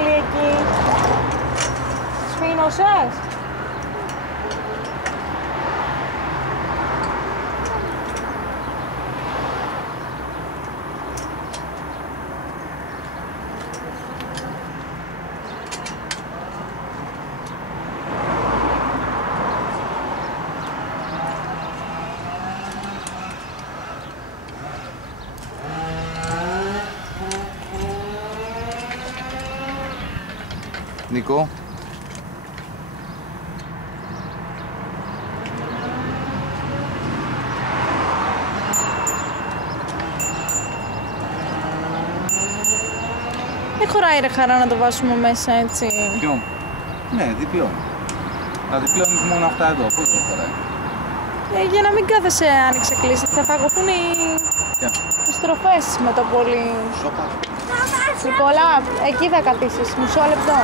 πάλι εκεί. Σφήνωσες. Νίκο. Δεν χωράει ρε χαρά να το βάσουμε μέσα έτσι. Διπλό. Ναι, διπλό. Τα διπλώνεις μόνο αυτά εδώ, πώς δεν χωράει. Για να μην κάθεσαι άνοιξε κλείσει, θα παγωθούν οι στροφές με το πολύ. Σώπα. Νικόλα, εκεί θα καθίσεις, μισό λεπτό.